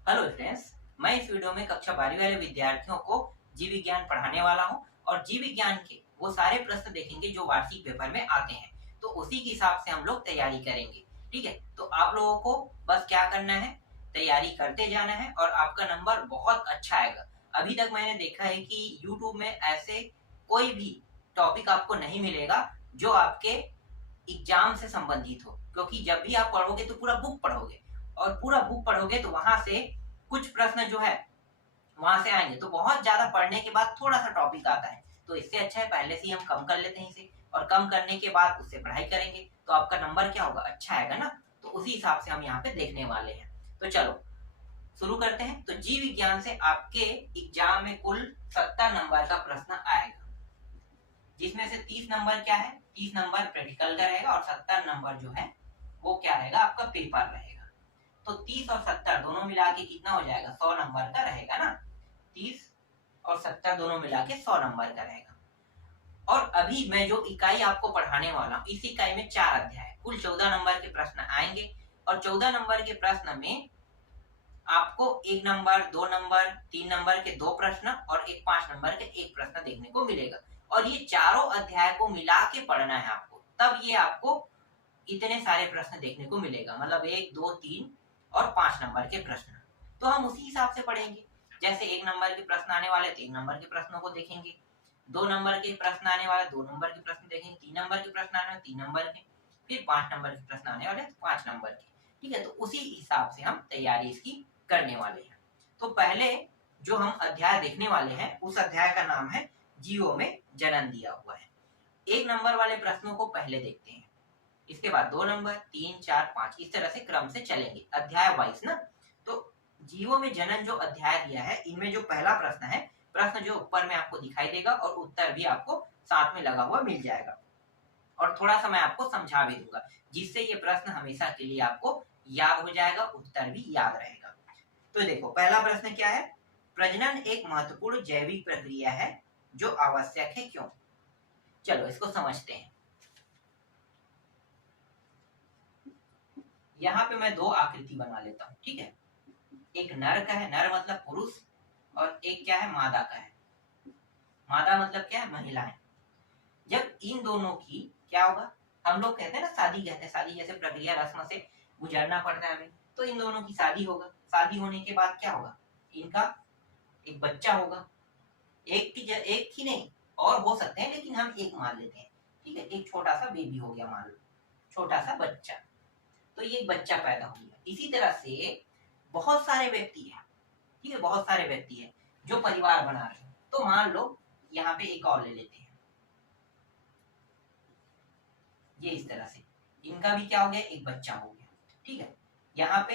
Hello friends, मैं इस video में कक्षा 12वीं वाले विद्यार्थियों को जीव विज्ञान पढ़ाने वाला हूं और जीव विज्ञान के वो सारे प्रश्न देखेंगे जो वार्षिक पेपर में आते हैं। तो उसी के हिसाब से हम लोग तैयारी करेंगे। ठीक है, तो आप लोगों को बस क्या करना है, तैयारी करते जाना है और आपका नंबर बहुत अच्छा आएगा। अभी तक मैंने देखा है कि यूट्यूब में ऐसे कोई भी टॉपिक आपको नहीं मिलेगा जो आपके एग्जाम से संबंधित हो, क्योंकि जब भी आप पढ़ोगे तो पूरा बुक पढ़ोगे और पूरा बुक पढ़ोगे तो वहां से कुछ प्रश्न जो है वहां से आएंगे, तो बहुत ज्यादा पढ़ने के बाद थोड़ा सा टॉपिक आता है। तो इससे अच्छा है पहले से ही हम कम कर लेते हैं इसे, और कम करने के बाद उससे पढ़ाई करेंगे तो आपका नंबर क्या होगा, अच्छा आएगा ना। तो उसी हिसाब से हम यहाँ पे देखने वाले हैं। तो चलो शुरू करते हैं। तो जीव विज्ञान से आपके एग्जाम में कुल 70 नंबर का प्रश्न आएगा, जिसमें से 30 नंबर क्या है, 30 नंबर प्रैक्टिकल का रहेगा और 70 नंबर जो है वो क्या रहेगा, आपका पेपर रहेगा। तो 30 और 70 दोनों मिला के कितना हो जाएगा, 100 नंबर का रहेगा ना। 30 और 70 दोनों मिला के 100 नंबर का रहेगा। और अभी मैं जो इकाई आपको पढ़ाने वाला हूँ, इस इकाई में 4 अध्याय, कुल 14 नंबर के प्रश्न आएंगे। और 14 नंबर के प्रश्न में आपको 1 नंबर, 2 नंबर, 3 नंबर के 2 प्रश्न और एक 5 नंबर के 1 प्रश्न देखने को मिलेगा। और ये चारों अध्याय को मिला के पढ़ना है आपको, तब ये आपको इतने सारे प्रश्न देखने को मिलेगा, मतलब 1, 2, 3 और 5 नंबर के प्रश्न। तो हम उसी हिसाब से पढ़ेंगे। जैसे 1 नंबर के प्रश्न आने वाले तो 1 नंबर के प्रश्नों को देखेंगे, 2 नंबर के प्रश्न आने वाले 2 नंबर के प्रश्न देखेंगे, 3 नंबर के प्रश्न आने वाले 3 नंबर के, फिर 5 नंबर के प्रश्न आने वाले 5 नंबर के। ठीक है, तो उसी हिसाब से हम तैयारी इसकी करने वाले हैं। तो पहले जो हम अध्याय देखने वाले हैं उस अध्याय का नाम है जीवों में जन्म दिया हुआ है। 1 नंबर वाले प्रश्नों को पहले देखते हैं, इसके बाद 2 नंबर, 3, 4, 5 इस तरह से क्रम से चलेंगे अध्याय वाइज ना। तो जीवों में जनन जो अध्याय दिया है, इनमें जो पहला प्रश्न है, प्रश्न जो ऊपर में आपको दिखाई देगा और उत्तर भी आपको साथ में लगा हुआ मिल जाएगा। और थोड़ा सा मैं आपको समझा भी दूंगा, जिससे ये प्रश्न हमेशा के लिए आपको याद हो जाएगा, उत्तर भी याद रहेगा। तो देखो पहला प्रश्न क्या है, प्रजनन एक महत्वपूर्ण जैविक प्रक्रिया है जो आवश्यक है, क्यों? चलो इसको समझते हैं। यहाँ पे मैं 2 आकृति बना लेता हूँ, ठीक है। एक नर का है, नर मतलब पुरुष, और एक क्या है, मादा का है। मादा मतलब क्या है, महिला है। जब इन दोनों की क्या होगा, हम लोग कहते हैं ना शादी, कहते हैं शादी जैसे प्रक्रिया रस्म से गुजरना पड़ता है हमें, तो इन दोनों की शादी होगा। शादी होने के बाद क्या होगा, इनका एक बच्चा होगा। एक ही नहीं, और हो सकते हैं, लेकिन हम एक मान लेते हैं। ठीक है, एक छोटा सा बेबी हो गया, मान लो छोटा सा बच्चा। तो ये बच्चा पैदा हो गया। इसी तरह से बहुत सारे व्यक्ति हैं, ठीक है, बहुत सारे व्यक्ति हैं जो परिवार बना रहे हैं। तो मान लो यहाँ पे एक और ले लेते हैं, ये इस तरह से इनका भी क्या हो गया, एक बच्चा हो गया। ठीक है, यहाँ पे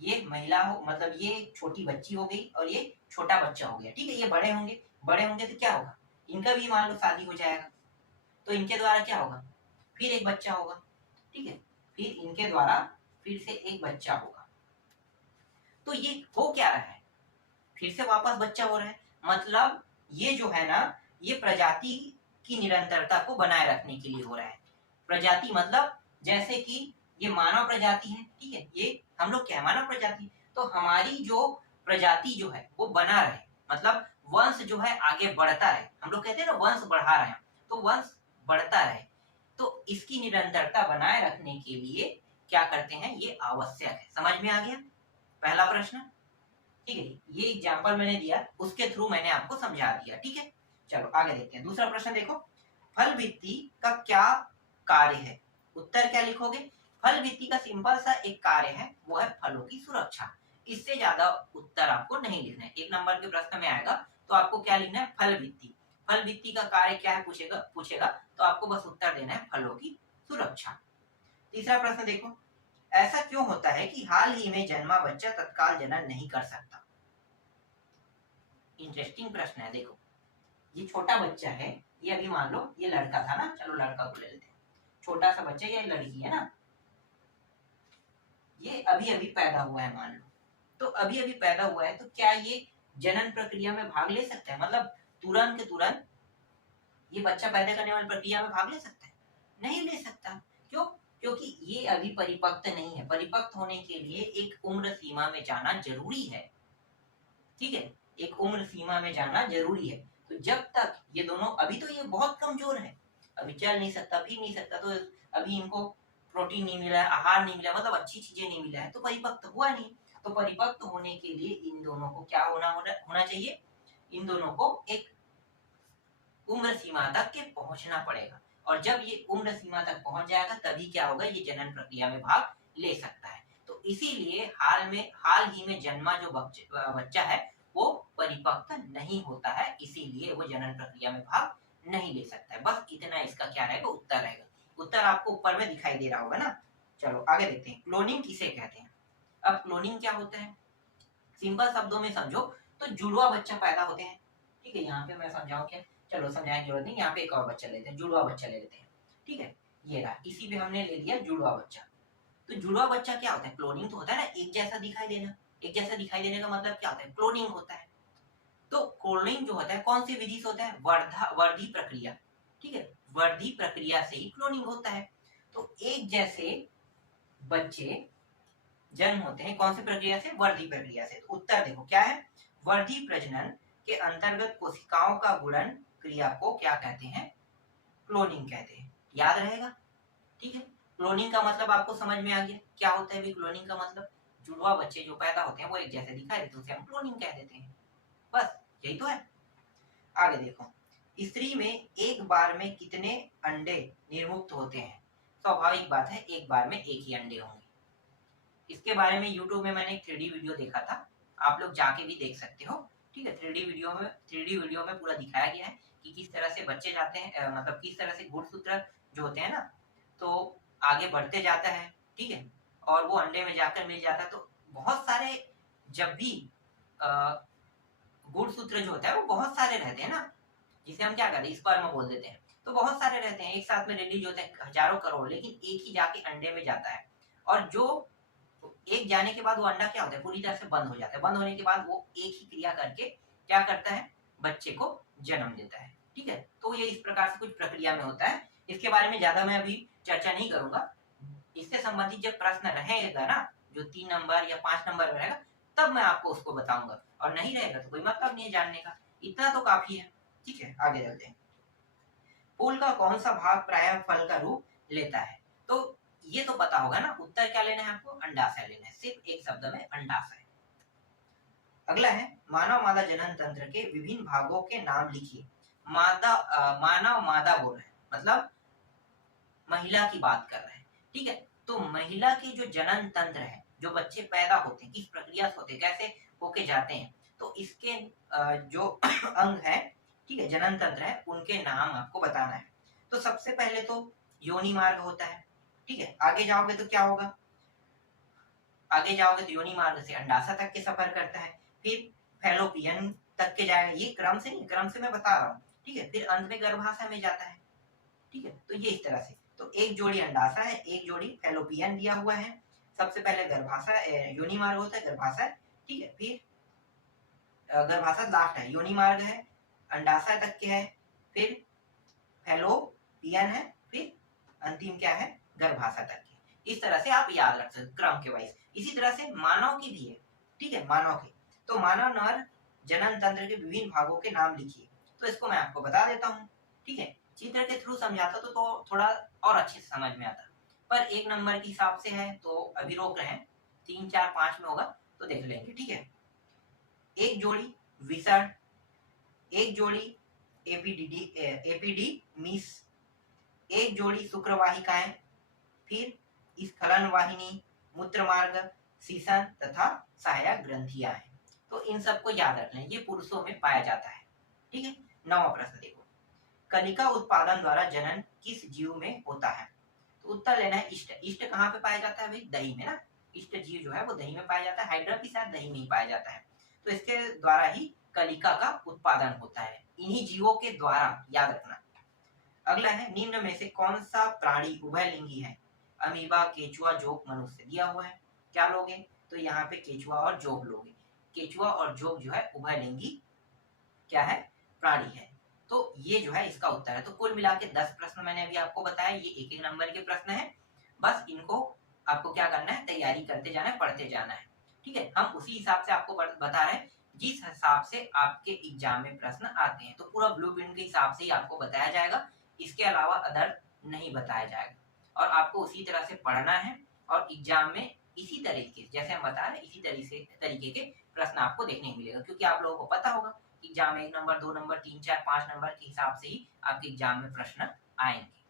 ये महिला हो, मतलब ये छोटी बच्ची हो गई और ये छोटा बच्चा हो गया। ठीक है, ये बड़े होंगे, बड़े होंगे तो क्या होगा, इनका भी मान लो शादी हो जाएगा। तो इनके द्वारा क्या होगा, फिर एक बच्चा होगा। ठीक है, फिर इनके द्वारा फिर से एक बच्चा होगा। तो ये हो क्या रहा है, फिर से वापस बच्चा हो रहा है। मतलब ये जो है ना, ये प्रजाति की निरंतरता को बनाए रखने के लिए हो रहा है। प्रजाति मतलब जैसे कि ये मानव प्रजाति है, ठीक है, ये हम लोग क्या है, मानव प्रजाति। तो हमारी जो प्रजाति जो है वो बना रहे, मतलब वंश जो है आगे बढ़ता रहे। हम लोग कहते हैं ना वंश बढ़ा रहे हैं, तो वंश बढ़ता रहे। तो इसकी निरंतरता बनाए रखने के लिए क्या करते हैं, ये आवश्यक है। समझ में आ गया पहला प्रश्न? ठीक है, ये एग्जाम्पल मैंने दिया, उसके थ्रू मैंने आपको समझा दिया। ठीक है, चलो आगे देखते हैं। दूसरा प्रश्न देखो, फल भित्ति का क्या कार्य है? उत्तर क्या लिखोगे, फल भित्ति का सिंपल सा एक कार्य है, वो है फलों की सुरक्षा। इससे ज्यादा उत्तर आपको नहीं लिखना है। 1 नंबर के प्रश्न में आएगा तो आपको क्या लिखना है, फल भित्ति। फल भित्ति का कार्य क्या है पूछेगा पूछेगा तो आपको बस उत्तर देना है फलों की सुरक्षा। तीसरा प्रश्न देखो, ऐसा क्यों होता है कि हाल ही में जन्मा बच्चा तत्काल जनन नहीं कर सकता? इंटरेस्टिंग प्रश्न है। देखो ये छोटा बच्चा है, ये अभी मान लो ये लड़का था ना, चलो लड़का को ले लेते हैं। छोटा सा बच्चा, ये लड़की है ना, ये अभी अभी पैदा हुआ है मान लो। तो अभी अभी पैदा हुआ है, तो क्या ये जनन प्रक्रिया में भाग ले सकता है, मतलब तुरंत के तुरंत ये बच्चा पैदा करने वाली प्रक्रिया में भाग ले सकता है? नहीं ले सकता। क्यों? क्योंकि ये अभी परिपक्व नहीं है। परिपक्व होने के लिए एक उम्र सीमा में जाना जरूरी है, ठीक है, एक उम्र सीमा में जाना जरूरी है। तो जब तक ये दोनों, अभी तो ये बहुत कमजोर है, अभी चल नहीं सकता, फिर नहीं सकता, तो अभी इनको प्रोटीन नहीं मिला है, आहार नहीं मिला, मतलब अच्छी चीजें नहीं मिला है, तो परिपक्व हुआ नहीं। तो परिपक्व होने के लिए इन दोनों को क्या होना चाहिए, इन दोनों को एक उम्र सीमा तक के पहुंचना पड़ेगा। और जब ये उम्र सीमा तक पहुंच जाएगा तभी क्या होगा, ये जनन प्रक्रिया में भाग ले सकता है। तो इसीलिए हाल ही में जन्मा जो बच्चा है वो परिपक्व नहीं होता है, इसीलिए वो जनन प्रक्रिया में भाग नहीं ले सकता है। बस इतना इसका क्या रहेगा, उत्तर रहेगा। उत्तर आपको ऊपर में दिखाई दे रहा होगा ना। चलो आगे देखते हैं, क्लोनिंग किसे कहते हैं। अब क्लोनिंग क्या होता है, सिंपल शब्दों में समझो तो जुड़वा बच्चा पैदा होते हैं, ठीक है। यहाँ पे मैं समझाऊं क्या, चलो समझाने की जरूरत नहीं, यहाँ पे एक और बच्चा लेते हैं, जुड़वा बच्चा ले लेते हैं, ठीक है। ये रहा, इसी पे हमने ले लिया जुड़वा बच्चा। तो जुड़वा बच्चा क्या होता है, क्लोनिंग तो होता है ना, एक जैसा दिखाई देना। एक जैसा दिखाई देने का मतलब क्या होता है, क्लोनिंग होता है। तो क्लोनिंग जो होता है कौन सी विधि से होता है, वर्धी प्रक्रिया, ठीक है, वर्धी प्रक्रिया से ही क्लोनिंग होता है। तो एक जैसे बच्चे जन्म होते हैं कौन सी प्रक्रिया से, वर्धी प्रक्रिया से। तो उत्तर देखो क्या है, वर्धी प्रजनन के अंतर्गत कोशिकाओं का गुणन क्रिया को क्या कहते हैं, क्लोनिंग कहते हैं। याद रहेगा, ठीक है। क्लोनिंग का मतलब आपको समझ में आ गया क्या होता है भी क्लोनिंग का मतलब, जुड़वा बच्चे जो पैदा होते हैं वो एक जैसे दिखाई देते हैं, उसे हम क्लोनिंग कह देते हैं, बस यही तो है। आगे देखो, स्त्री में एक बार में कितने अंडे निर्मुक्त होते हैं। स्वाभाविक बात है, एक बार में एक ही अंडे होंगे। इसके बारे में YouTube में मैंने एक 3D वीडियो देखा था, आप लोग जाके भी देख सकते हो, ठीक है। 3D वीडियो में पूरा दिखाया गया है कि किस तरह से बच्चे जाते हैं, मतलब किस तरह से गुणसूत्र जो होते हैं ना, तो आगे बढ़ते जाता है, ठीक है, और वो अंडे में जाकर मिल जाता है। तो बहुत सारे, जब भी गुणसूत्र जो होता है वो बहुत सारे रहते हैं ना, जिसे हम क्या कहते हैं, स्पर्म बोल देते हैं। तो बहुत सारे रहते हैं, एक साथ में रिलीज होते हैं हजारों करोड़, लेकिन एक ही जाके अंडे में जाता है। और जो एक जाने के बाद वो अंडा क्या होता है, पूरी तरह से बंद हो जाता है। बंद होने के बाद वो एक ही क्रिया करके क्या करता है, बच्चे को जन्म देता है, ठीक है। तो ये इस प्रकार से कुछ प्रक्रिया में होता है। इसके बारे में ज्यादा मैं अभी चर्चा नहीं करूंगा। इससे संबंधित जब प्रश्न रहेगा ना, जो 3 नंबर या 5 नंबर में रहेगा, तब मैं आपको उसको बताऊंगा, और नहीं रहेगा तो कोई मतलब नहीं है जानने का, इतना तो काफी है, ठीक है। आगे चलते हैं, फूल का कौन सा भाग प्रायः फल का रूप लेता है। तो ये तो पता होगा ना, उत्तर क्या लेना है आपको, अंडाशय लेना है, सिर्फ एक शब्द में अंडाशय। अगला है, मानव मादा जनन तंत्र के विभिन्न भागों के नाम लिखिए। मानव मादा बोल रहे हैं, मतलब महिला की बात कर रहे हैं, ठीक है। तो महिला के जो जनन तंत्र है, जो बच्चे पैदा होते हैं किस प्रक्रिया से होते हैं, कैसे होके जाते हैं, तो इसके जो अंग है, ठीक है, जनन तंत्र है, उनके नाम आपको बताना है। तो सबसे पहले तो योनि मार्ग होता है, ठीक है। आगे जाओगे तो क्या होगा, आगे जाओगे तो योनि मार्ग से अंडाशय तक के सफर करता है, फिर फैलोपियन तक के जाएगा, ये क्रम से नहीं, क्रम से मैं बता रहा हूँ, ठीक है। फिर अंत में गर्भाशय में जाता है, ठीक है। तो ये इस तरह से, तो एक जोड़ी अंडाशय है, एक जोड़ी फैलोपियन दिया हुआ है। सबसे पहले गर्भाशय, योनि मार्ग होता है, गर्भाशय, ठीक है। फिर गर्भाशय लास्ट है, योनि मार्ग है, अंडाशय तक के है, फिर फैलोपियन है, फिर अंतिम क्या है, गर्भाशय तक के। इस तरह से आप याद रख सकते क्रम के वाइज। इसी तरह से मानव की भी है, ठीक है, मानव की। तो मानव नर जनन तंत्र के विभिन्न भागों के नाम लिखिए। तो इसको मैं आपको बता देता हूँ, ठीक है। चित्र के थ्रू समझाता तो थोड़ा और अच्छे से समझ में आता, पर 1 नंबर के हिसाब से है तो अभी रोक रहे हैं, 3, 4, 5 में होगा तो देख लेंगे, ठीक है। एक जोड़ी विसर्ण, एक जोड़ी एपिडिमीस, एक जोड़ी शुक्रवाहिकाएं, फिर स्खलन वाहिनी, मूत्र मार्ग, सीसन तथा सहायक ग्रंथियां हैं। तो इन सबको याद रख लें, ये पुरुषों में पाया जाता है, ठीक है। 9वां प्रश्न देखो, कलिका उत्पादन द्वारा जनन किस जीव में होता है। तो उत्तर लेना है इष्ट। इष्ट कहाँ पे पाया जाता है भाई, दही में ना। इष्ट जीव जो है वो दही में पाया जाता है, हाइड्रा भी शायद दही में ही पाया जाता है। तो इसके द्वारा ही कलिका का उत्पादन होता है, इन्हीं जीवों के द्वारा, याद रखना। अगला है, निम्न में से कौन सा प्राणी उभयलिंगी है। अमीबा, केचुआ, जोक, मनुष्य दिया हुआ है, क्या लोगे, तो यहाँ पे केचुआ और जोक लोगे। केचुआ और जोक जो है उभयलिंगी क्या है, प्राणी है। तो ये जो है इसका उत्तर है। तो कुल मिला के 10 प्रश्न मैंने अभी आपको बताया, ये 1-1 नंबर के प्रश्न है। बस इनको आपको क्या करना है, तैयारी करते जाना है, पढ़ते जाना है। ठीक है, हम उसी हिसाब से आपको बता रहे हैं जिस हिसाब से आपके एग्जाम में प्रश्न आते हैं। तो पूरा ब्लूप्रिंट के हिसाब से ही आपको बताया जाएगा, इसके अलावा अदर नहीं बताया जाएगा। और आपको उसी तरह से पढ़ना है और एग्जाम में इसी तरीके जैसे हम बता रहे हैं, इसी तरीके के प्रश्न आपको देखने को मिलेगा, क्योंकि आप लोगों को पता होगा एग्जाम में 1 नंबर, 2 नंबर, 3, 4, 5 नंबर के हिसाब से ही आपके एग्जाम में प्रश्न आएंगे।